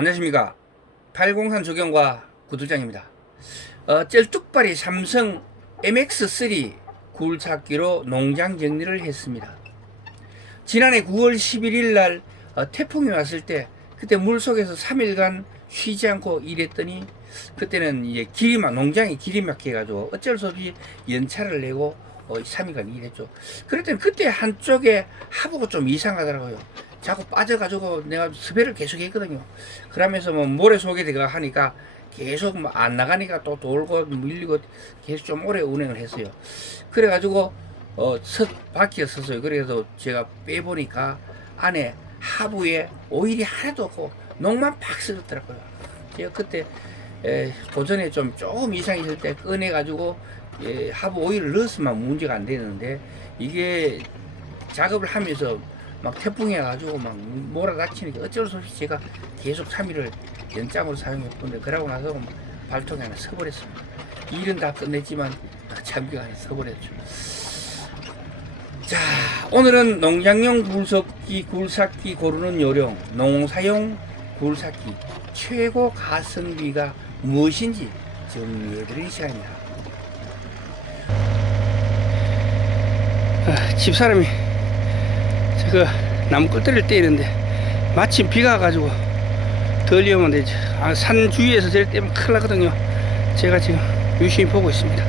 안녕하십니까 803 조경과 구두장입니다 어, 쩔뚝발이 삼성 MX3 굴착기로 농장 정리를 했습니다 지난해 9월 11일 날 어, 태풍이 왔을 때 그때 물속에서 3일간 쉬지 않고 일했더니 그때는 이제 길이 막 농장이 길이 막혀가지고 어쩔 수 없이 연차를 내고 어, 3일간 일했죠. 그랬더니 그때 한쪽에 하부가 좀 이상하더라고요. 자꾸 빠져가지고 내가 습배를 계속 했거든요. 그러면서 뭐 모래 속에 들어가 하니까 계속 뭐 안 나가니까 또 돌고 밀리고 계속 좀 오래 운행을 했어요. 그래가지고 어, 첫 바퀴가 섰어요. 그래서 제가 빼보니까 안에 하부에 오일이 하나도 없고 농만 팍 썩었더라고요. 제가 그때 에, 도전에 좀 조금 이상이 있을 때 꺼내가지고 예, 하부 오일을 넣었으면 문제가 안 되는데 이게 작업을 하면서 막 태풍이 와가지고 막 몰아닥치니까 어쩔 수 없이 제가 계속 3일을 연장으로 사용했는데 그러고 나서 막 발통이 하나 서버렸습니다. 일은 다 끝냈지만 장비가 하나 서버렸죠. 자, 오늘은 농장용 굴삭기, 굴삭기 고르는 요령, 농사용 굴삭기 최고 가성비가 무엇인지 정리해드리는 시간입니다. 아, 집사람이 저거 나무 꿀대를 떼는데 마침 비가 와가지고 덜 위험한데 아, 산 주위에서 저를 떼면 큰일 나거든요. 제가 지금 유심히 보고 있습니다.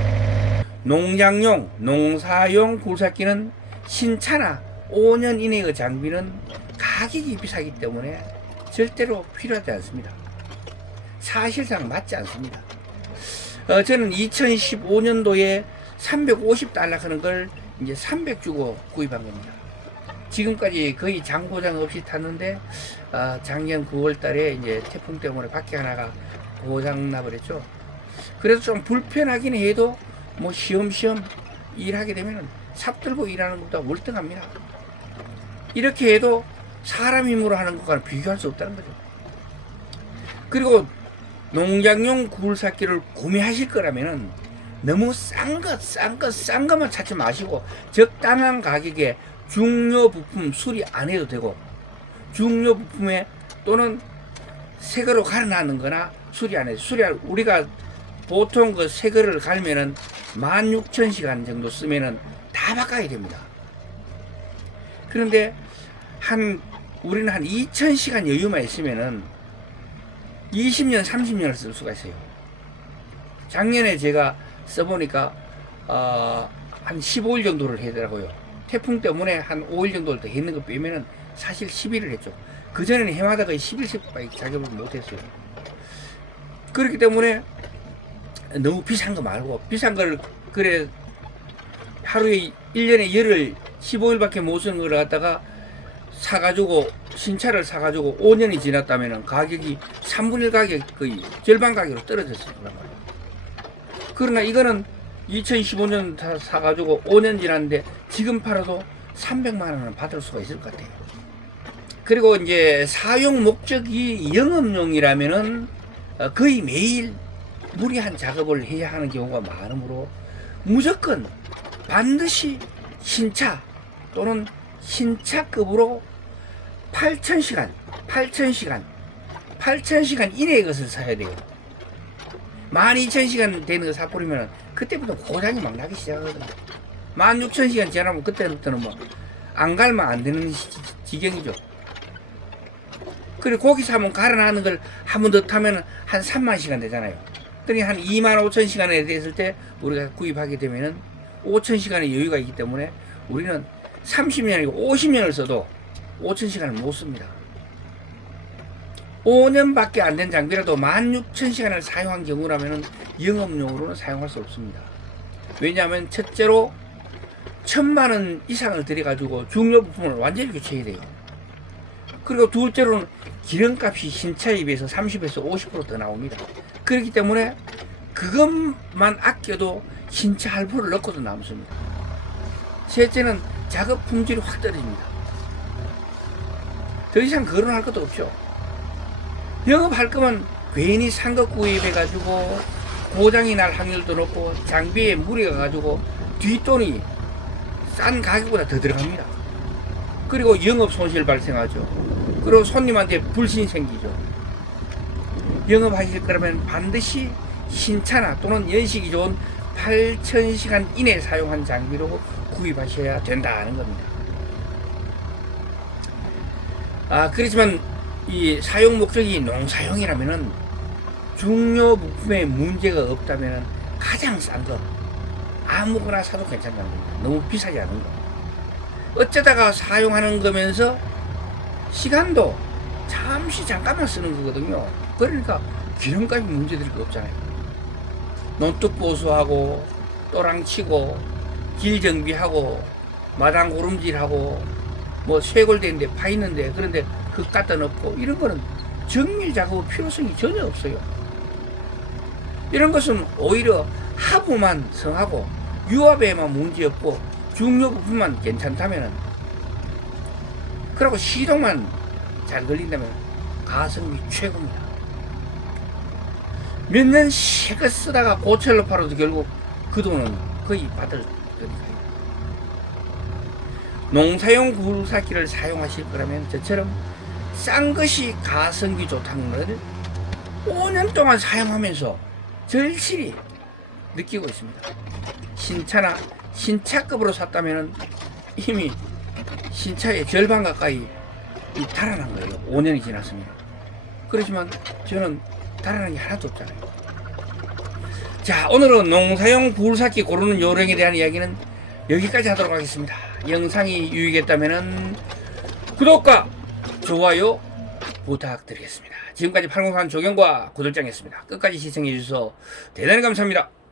농장용, 농사용 굴삭기는 신차나 5년 이내의 장비는 가격이 비싸기 때문에 절대로 필요하지 않습니다. 사실상 맞지 않습니다. 어, 저는 2015년도에 350달러 하는 걸 이제 300 주고 구입한 겁니다. 지금까지 거의 장고장 없이 탔는데 어, 작년 9월 달에 이제 태풍 때문에 바퀴 하나가 고장 나버렸죠. 그래서 좀 불편하긴 해도 뭐 시험시험 일하게 되면 삽 들고 일하는 것보다 월등합니다. 이렇게 해도 사람 힘으로 하는 것과는 비교할 수 없다는 거죠. 그리고 농장용 굴삭기를 구매하실 거라면은 너무 싼 것, 싼 것, 싼 것만 찾지 마시고 적당한 가격에 중요 부품 수리 안 해도 되고 중요 부품에 또는 새 거로 갈아놨는 거나 수리 안 해도 수리할 우리가 보통 그 새 거를 갈면은 16,000시간 정도 쓰면은 다 바꿔야 됩니다. 그런데 한 우리는 한 2,000시간 여유만 있으면은 20년, 30년을 쓸 수가 있어요. 작년에 제가 써보니까 어, 한 15일 정도를 하더라고요. 태풍 때문에 한 5일 정도를 더 했는 거 빼면은 사실 10일을 했죠. 그 전에는 해마다 거의 10일씩밖에 작업을 못했어요. 그렇기 때문에 너무 비싼 거 말고 비싼 걸 그래 하루에 1년에 열을 15일밖에 못 쓰는 걸 갖다가 사가지고 신차를 사가지고 5년이 지났다면 가격이 3분의 1 가격 거의 절반 가격으로 말이에요. 그러나 이거는 2015년 다 사가지고 5년 지났는데 지금 팔아도 300만 원은 받을 수가 있을 것 같아요. 그리고 이제 사용 목적이 영업용이라면은 어, 거의 매일 무리한 작업을 해야 하는 경우가 많으므로 무조건 반드시 신차 또는 신차급으로 8,000시간, 8,000시간, 8,000시간 이내의 것을 사야 돼요. 12,000시간 되는 거 사버리면 그때부터 고장이 막 나기 시작하거든요. 16,000시간 지나면 그때부터는 뭐 안 갈면 안 되는 시- 지경이죠. 그리고 고기 사면 갈아나는 걸 한 번 더 타면 한 3만 시간 되잖아요. 그러니 한 2만 5천 시간에 됐을 때 우리가 구입하게 되면은 5천 시간의 여유가 있기 때문에 우리는 30년이고 50년을 써도 5천 시간을 못 씁니다. 5년밖에 안 된 장비라도 16,000시간을 사용한 경우라면 영업용으로는 사용할 수 없습니다. 왜냐하면 첫째로 천만 원 이상을 들여가지고 중요 부품을 완전히 교체해야 돼요. 그리고 둘째로는 기름값이 신차에 비해서 30에서 50%더 나옵니다. 그렇기 때문에 그것만 아껴도 신차 할부를 넣고도 남습니다. 셋째는 작업 품질이 확 떨어집니다. 더 이상 거론할 것도 없죠. 영업할 거면 괜히 산거 구입해가지고 고장이 날 확률도 높고 장비에 무리가 가지고 뒷돈이 싼 가격보다 더 들어갑니다. 그리고 영업 손실 발생하죠. 그리고 손님한테 불신 생기죠. 영업하실 거라면 반드시 신차나 또는 연식이 좋은 8,000시간 이내 사용한 장비로 구입하셔야 된다는 겁니다. 아, 그렇지만 이 사용 목적이 농사용이라면은 중요 부품에 문제가 없다면은 가장 싼 거 아무거나 사도 괜찮다는 겁니다. 너무 비싸지 않은 거. 어쩌다가 사용하는 거면서 시간도 잠시 잠깐만 쓰는 거거든요. 그러니까 기름값이 문제될 거 없잖아요. 논뚝 보수하고 또랑 치고 길 정비하고 마당 고름질하고 뭐 쇄골대인데 파 있는데 그런데 흙 갖다 넣고 이런 거는 정밀 작업 필요성이 전혀 없어요. 이런 것은 오히려 하부만 성하고 유압에만 문제 없고 중요 부품만 괜찮다면은 그리고 시동만 잘 걸린다면 가성비 최고입니다. 몇년 새거 쓰다가 고철로 팔아도 결국 그 돈은 거의 받을 거니까요. 농사용 굴삭기를 사용하실 거라면 저처럼 싼 것이 가성비 좋다는 걸 5년 동안 사용하면서 절실히 느끼고 있습니다. 신차나 신차급으로 샀다면 이미 신차의 절반 가까이 이 달아난 거예요. 5년이 지났습니다. 그렇지만 저는 달아난 게 하나도 없잖아요. 자, 오늘은 농사용 불삭기 고르는 요령에 대한 이야기는 여기까지 하도록 하겠습니다. 영상이 유익했다면 구독과 좋아요 부탁드리겠습니다. 지금까지 803 조경과 구들장이었습니다. 끝까지 시청해 주셔서 대단히 감사합니다.